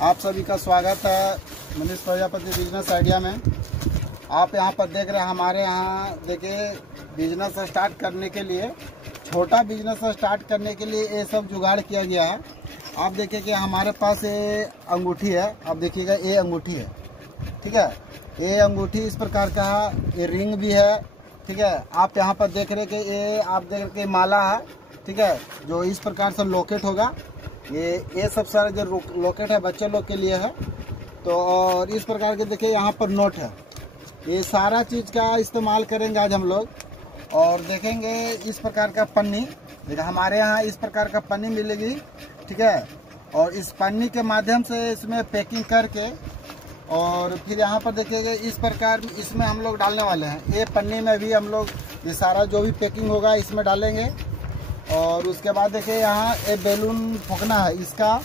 आप सभी का स्वागत है मनीष प्रजापति बिजनेस आइडिया में। आप यहां पर देख रहे हैं हमारे यहाँ देखिए बिजनेस स्टार्ट करने के लिए, छोटा बिजनेस स्टार्ट करने के लिए ये सब जुगाड़ किया गया है। आप देखिए कि हमारे पास ये अंगूठी है, आप देखिएगा ये अंगूठी है, ठीक है। ये अंगूठी इस प्रकार का है, ये रिंग भी है, ठीक है। आप यहाँ पर देख रहे कि ये आप देख रहे कि माला है, ठीक है, जो इस प्रकार से लॉकेट होगा। ये सब सारे जो लॉकेट है बच्चे लोग के लिए है। तो और इस प्रकार के देखिए यहाँ पर नोट है, ये सारा चीज़ का इस्तेमाल करेंगे आज हम लोग। और देखेंगे इस प्रकार का पन्नी, देखिए हमारे यहाँ इस प्रकार का पन्नी मिलेगी, ठीक है। और इस पन्नी के माध्यम से इसमें पैकिंग करके और फिर यहाँ पर देखिएगा इस प्रकार इसमें हम लोग डालने वाले हैं। ये पन्नी में भी हम लोग ये सारा जो भी पैकिंग होगा इसमें डालेंगे। और उसके बाद देखिए यहाँ ये बैलून फूकना है इसका,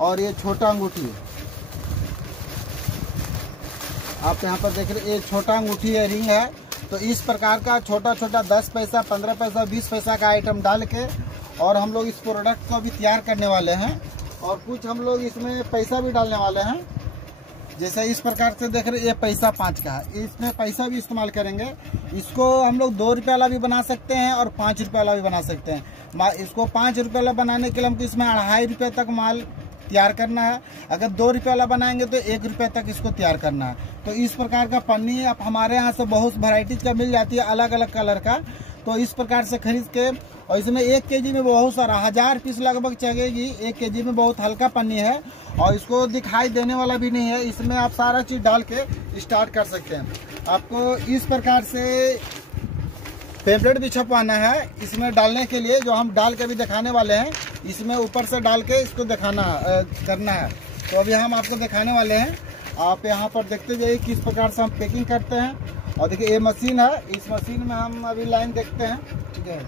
और ये छोटा अंगूठी है। आप यहाँ पर देख रहे ये छोटा अंगूठी है, रिंग है। तो इस प्रकार का छोटा छोटा 10 पैसा, 15 पैसा, 20 पैसा का आइटम डाल के और हम लोग इस प्रोडक्ट को भी तैयार करने वाले हैं। और कुछ हम लोग इसमें पैसा भी डालने वाले हैं। जैसे इस प्रकार से देख रहे ये पैसा 5 का है, इसमें पैसा भी इस्तेमाल करेंगे। इसको हम लोग 2 रुपये वाला भी बना सकते हैं और 5 रुपये वाला भी बना सकते हैं। इसको 5 रुपये वाला बनाने के लिए हमको इसमें 2.5 रुपये तक माल तैयार करना है। अगर 2 रुपये वाला बनाएंगे तो 1 रुपये तक इसको तैयार करना है। तो इस प्रकार का पन्नी आप हमारे यहाँ से बहुत वैरायटीज का मिल जाती है, अलग अलग कलर का। तो इस प्रकार से खरीद के, और इसमें 1 केजी में बहुत सारा 1000 पीस लगभग चलेगी। 1 केजी में बहुत हल्का पन्नी है और इसको दिखाई देने वाला भी नहीं है। इसमें आप सारा चीज़ डाल के स्टार्ट कर सकते हैं। आपको इस प्रकार से पेम्पलेट भी छपवाना है इसमें डालने के लिए, जो हम डाल के भी दिखाने वाले हैं। इसमें ऊपर से डाल के इसको दिखाना करना है। तो अभी हम आपको दिखाने वाले हैं। आप यहाँ पर देखते जाइए किस प्रकार से हम पैकिंग करते हैं। और देखिए ये मशीन है, इस मशीन में हम अभी लाइन देखते हैं, ठीक है।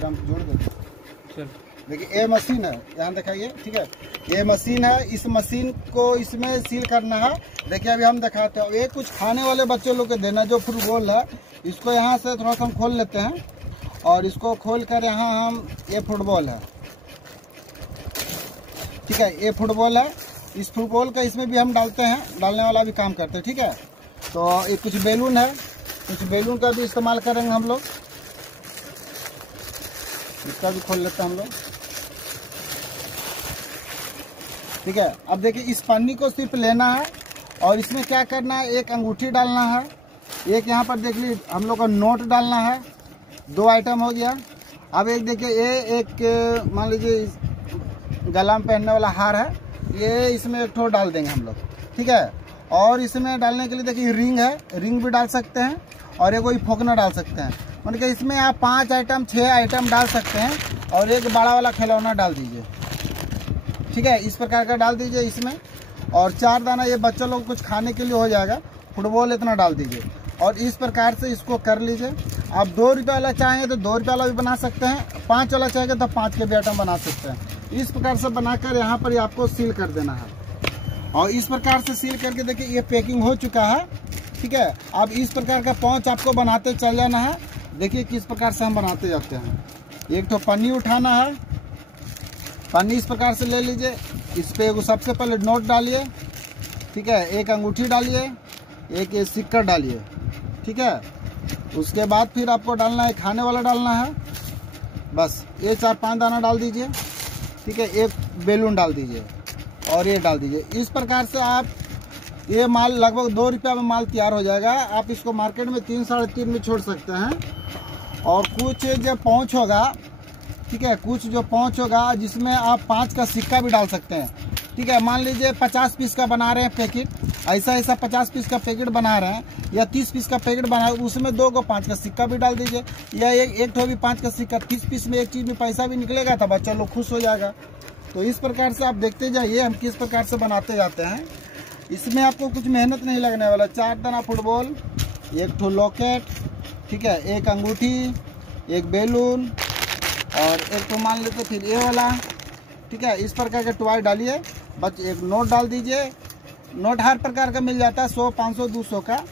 हम जोड़ देते, देखिए ये मशीन है, यहाँ दिखाइए, ठीक है। ये मशीन है, इस मशीन को इसमें सील करना है। देखिए अभी हम दिखाते हैं। ये कुछ खाने वाले बच्चे लोग को देना, जो फुटबॉल है, इसको यहाँ से थोड़ा सा हम खोल लेते हैं। और इसको खोल कर यहाँ हम, ये फुटबॉल है, ठीक है, ये फुटबॉल है। इस फुटबॉल का इसमें भी हम डालते हैं, डालने वाला भी काम करते हैं, ठीक है। तो ये कुछ बैलून है, कुछ बैलून का भी इस्तेमाल करेंगे हम लोग। इसका भी खोल लेते हैं हम लोग, ठीक है। अब देखिए इस पन्नी को सिर्फ लेना है और इसमें क्या करना है, एक अंगूठी डालना है, एक यहाँ पर देख लीजिए हम लोग को नोट डालना है। 2 आइटम हो गया। अब एक देखिए ये एक मान लीजिए गला में पहनने वाला हार है, ये इसमें एक ठो डाल देंगे हम लोग, ठीक है। और इसमें डालने के लिए देखिए रिंग है, रिंग भी डाल सकते हैं और एक कोई फोकना डाल सकते हैं। मतलब कि इसमें आप 5 आइटम 6 आइटम डाल सकते हैं। और एक बड़ा वाला खिलौना डाल दीजिए, ठीक है, इस प्रकार का डाल दीजिए इसमें। और 4 दाना ये बच्चों लोग कुछ खाने के लिए हो जाएगा। फुटबॉल इतना डाल दीजिए और इस प्रकार से इसको कर लीजिए। आप 2 रुपये वाला चाहेंगे तो 2 रुपये वाला भी बना सकते हैं, 5 वाला चाहेंगे तो 5 के भी आइटम बना सकते हैं। इस प्रकार से बनाकर यहाँ पर आपको सील कर देना है। और इस प्रकार से सील करके देखिए ये पैकिंग हो चुका है, ठीक है। अब इस प्रकार का पाउच आपको बनाते चल जाना है। देखिए किस प्रकार से हम बनाते जाते हैं। एक तो पन्नी उठाना है, पन्नी इस प्रकार से ले लीजिए, इस पे सबसे पहले नोट डालिए, ठीक है, एक अंगूठी डालिए, एक ये सिक्का डालिए, ठीक है। उसके बाद फिर आपको डालना है खाने वाला डालना है, बस ये 4-5 दाना डाल दीजिए, ठीक है। एक बैलून डाल दीजिए और ये डाल दीजिए। इस प्रकार से आप ये माल लगभग 2 रुपये में माल तैयार हो जाएगा। आप इसको मार्केट में 3-3.5 में छोड़ सकते हैं। और कुछ जो पाउच होगा, ठीक है, कुछ जो पाउच होगा जिसमें आप 5 का सिक्का भी डाल सकते हैं, ठीक है। मान लीजिए 50 पीस का बना रहे हैं पैकेट, ऐसा 50 पीस का पैकेट बना रहे हैं या 30 पीस का पैकेट बना रहे हैं, उसमें 2 को 5 का सिक्का भी डाल दीजिए। या एक ठो भी 5 का सिक्का, 30 पीस में एक चीज़ में पैसा भी निकलेगा तो बच्चा लोग खुश हो जाएगा। तो इस प्रकार से आप देखते जाइए हम किस प्रकार से बनाते जाते हैं। इसमें आपको कुछ मेहनत नहीं लगने वाला। 4 दाना फुटबॉल, एक ठो लॉकेट, ठीक है, एक अंगूठी, एक बैलून और एक तो मान लेते फिर ये वाला, ठीक है। इस प्रकार के टॉय डालिए, बस एक नोट डाल दीजिए। नोट हर प्रकार का मिल जाता है, 100, 500, 200 का।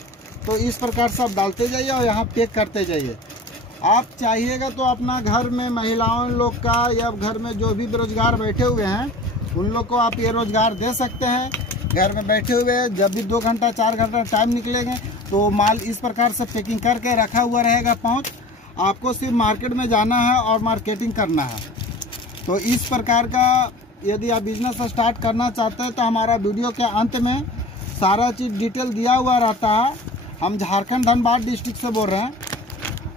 तो इस प्रकार से आप डालते जाइए और यहाँ पैक करते जाइए। आप चाहिएगा तो अपना घर में महिलाओं लोग का या घर में जो भी बेरोजगार बैठे हुए हैं उन लोग को आप ये रोज़गार दे सकते हैं। घर में बैठे हुए जब भी 2 घंटा 4 घंटा टाइम निकलेंगे तो माल इस प्रकार से पैकिंग करके रखा हुआ रहेगा पहुँच। आपको सिर्फ मार्केट में जाना है और मार्केटिंग करना है। तो इस प्रकार का यदि आप बिजनेस स्टार्ट करना चाहते हैं तो हमारा वीडियो के अंत में सारा चीज़ डिटेल दिया हुआ रहता है। हम झारखंड धनबाद डिस्ट्रिक्ट से बोल रहे हैं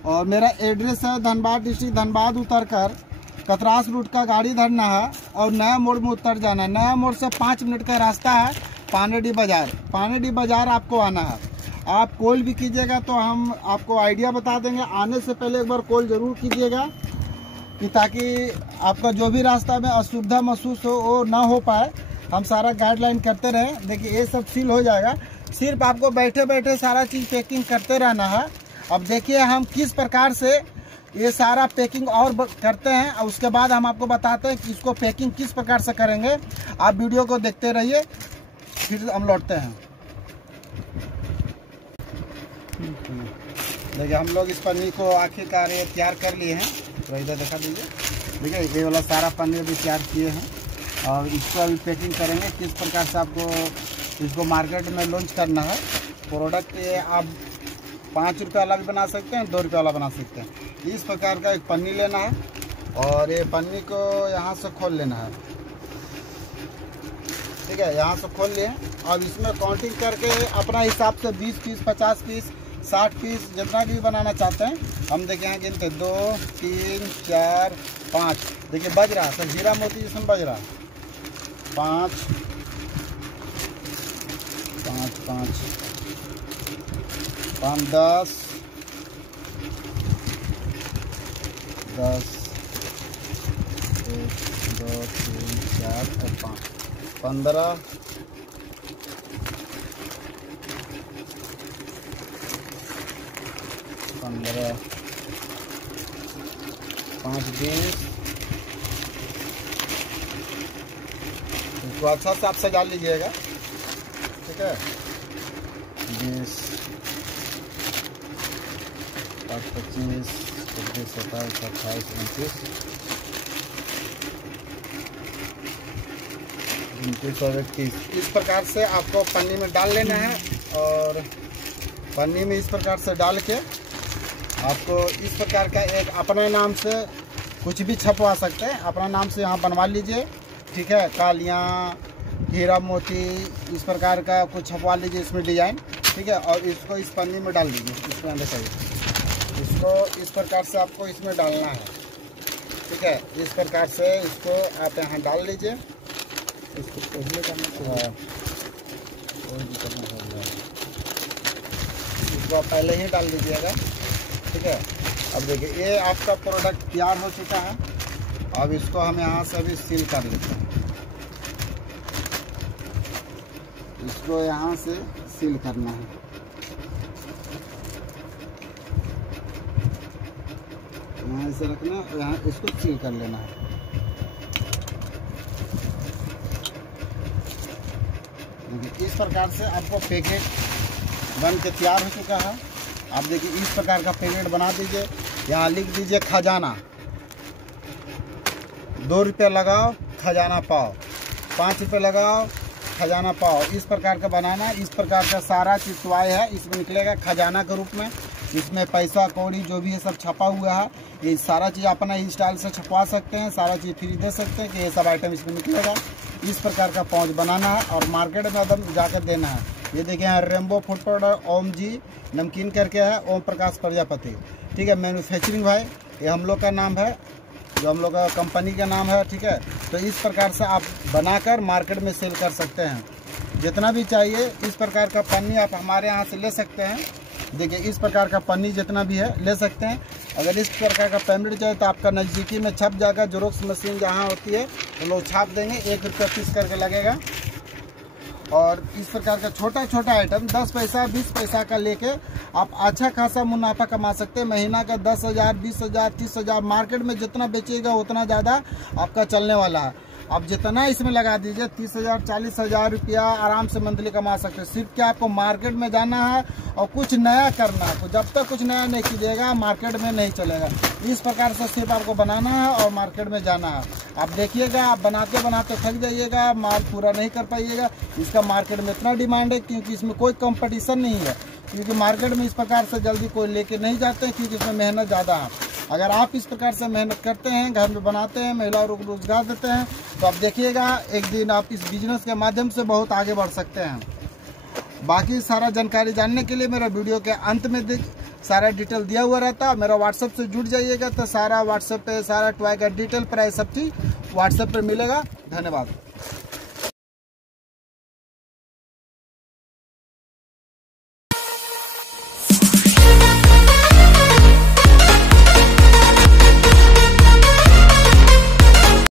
और मेरा एड्रेस है धनबाद डिस्ट्रिक्ट। धनबाद उतरकर कतरास रूट का गाड़ी धरना है और नया मोड़ में उतर जाना है। नया मोड़ से 5 मिनट का रास्ता है पानेडी बाज़ार। पानेडी बाज़ार आपको आना है। आप कॉल भी कीजिएगा तो हम आपको आइडिया बता देंगे। आने से पहले एक बार कॉल ज़रूर कीजिएगा कि ताकि आपका जो भी रास्ता में असुविधा महसूस हो वो ना हो पाए। हम सारा गाइडलाइन करते रहें। देखिए ये सब सील हो जाएगा, सिर्फ आपको बैठे बैठे सारा चीज़ पैकिंग करते रहना है। अब देखिए हम किस प्रकार से ये सारा पैकिंग और करते हैं और उसके बाद हम आपको बताते हैं कि इसको पैकिंग किस प्रकार से करेंगे। आप वीडियो को देखते रहिए, फिर हम लौटते हैं। देखिए हम लोग इस पन्नी को आखिरकार ये तैयार कर लिए हैं। तो इधर दिखा दीजिए। देखिए ये वाला सारा पन्नी अभी तैयार किए हैं और इसको अभी पैकिंग करेंगे किस प्रकार से आपको इसको मार्केट में लॉन्च करना है। प्रोडक्ट ये आप 5 रुपये वाला भी बना सकते हैं, 2 रुपये वाला बना सकते हैं। इस प्रकार का एक पन्नी लेना है और ये पन्नी को यहाँ से खोल लेना है। ठीक है, यहाँ से खोल लिए। अब इसमें काउंटिंग करके अपना हिसाब से 20 पीस 50 पीस 60 पीस जितना भी बनाना चाहते हैं हम देखें यहाँ गिनते 2 3 4 5। देखिए बज रहा है, हीरा मोती जिसमें बज रहा है। 5 5 5 5 10 10 1 2 3 4 और 5 15 15 5 20। इसको अच्छा से आप सजा लीजिएगा। ठीक है, 20 25 26 27 28 29 29 और 31। इस प्रकार से आपको पन्नी में डाल लेना है और पन्नी में इस प्रकार से डाल के आपको इस प्रकार का एक अपने नाम से कुछ भी छपवा सकते हैं। अपना नाम से यहाँ बनवा लीजिए। ठीक है, कालियाँ हीरा मोती इस प्रकार का कुछ छपवा लीजिए इसमें डिजाइन। ठीक है, और इसको इस पन्नी में डाल दीजिए। इसमें अंदर चाहिए इसको इस प्रकार से आपको इसमें डालना है। ठीक है, इस प्रकार से इसको आप यहाँ डाल लीजिए। इसको पहले करना इसको आप पहले ही डाल दीजिएगा। ठीक है, अब देखिए ये आपका प्रोडक्ट तैयार हो चुका है। अब इसको हम यहाँ से भी सील कर लेते हैं। इसको यहाँ से सील करना है। यहाँ से रखना है, यहाँ इसको सील कर लेना है। इस प्रकार से आपको पैकेट बन के तैयार हो चुका है। आप देखिए इस प्रकार का पैकेट बना दीजिए। यहाँ लिख दीजिए खजाना। 2 रुपये लगाओ खजाना पाओ, 5 रुपये लगाओ खजाना पाओ। इस प्रकार का बनाना। इस प्रकार का सारा चीज़ टॉय है, इसमें निकलेगा खजाना के रूप में। इसमें पैसा कौड़ी जो भी है सब छपा हुआ है। ये सारा चीज़ अपना स्टाइल से छपवा सकते हैं, सारा चीज़ फ्री दे सकते हैं कि ये सब आइटम इसमें निकलेगा। इस प्रकार का पाउच बनाना है और मार्केट में एकदम जाकर देना है। ये देखें यहाँ रेम्बो फूड पाउडर ओम जी नमकीन करके है, ओम प्रकाश प्रजापति। ठीक है, मैन्युफैक्चरिंग भाई ये हम लोग का नाम है, जो हम लोग का कंपनी का नाम है। ठीक है, तो इस प्रकार से आप बनाकर मार्केट में सेल कर सकते हैं। जितना भी चाहिए इस प्रकार का पन्नी आप हमारे यहाँ से ले सकते हैं। देखिए इस प्रकार का पन्नी जितना भी है ले सकते हैं। अगर इस प्रकार का पेमेंट चाहिए तो आपका नज़दीकी में छप जाएगा। जेरोक्स मशीन जहाँ होती है तो लोग छाप देंगे, 1 रुपया पीस करके लगेगा। और इस प्रकार का छोटा छोटा आइटम 10 पैसा 20 पैसा का लेके आप अच्छा खासा मुनाफा कमा सकते हैं। महीना का 10,000 20,000 30,000 मार्केट में जितना बेचेगा उतना ज़्यादा आपका चलने वाला है। आप जितना इसमें लगा दीजिए 30,000 40,000 रुपया आराम से मंथली कमा सकते हैं। सिर्फ क्या आपको मार्केट में जाना है और कुछ नया करना है। तो जब तक कुछ नया नहीं कीजिएगा मार्केट में नहीं चलेगा। इस प्रकार से सिर्फ आपको बनाना है और मार्केट में जाना है। आप देखिएगा, आप बनाते बनाते थक जाइएगा, माल पूरा नहीं कर पाइएगा। इसका मार्केट में इतना डिमांड है क्योंकि इसमें कोई कंपटीशन नहीं है, क्योंकि मार्केट में इस प्रकार से जल्दी कोई लेके नहीं जाते हैं, क्योंकि इसमें मेहनत ज़्यादा है। अगर आप इस प्रकार से मेहनत करते हैं, घर में बनाते हैं, महिलाओं को रोजगार देते हैं, तो आप देखिएगा एक दिन आप इस बिजनेस के माध्यम से बहुत आगे बढ़ सकते हैं। बाकी सारा जानकारी जानने के लिए मेरा वीडियो के अंत में सारा डिटेल दिया हुआ रहता है। मेरा व्हाट्सएप से जुड़ जाइएगा तो सारा व्हाट्सएप पे सारा टॉय का डिटेल प्राइस सब चीज़ व्हाट्सएप पे मिलेगा। धन्यवाद।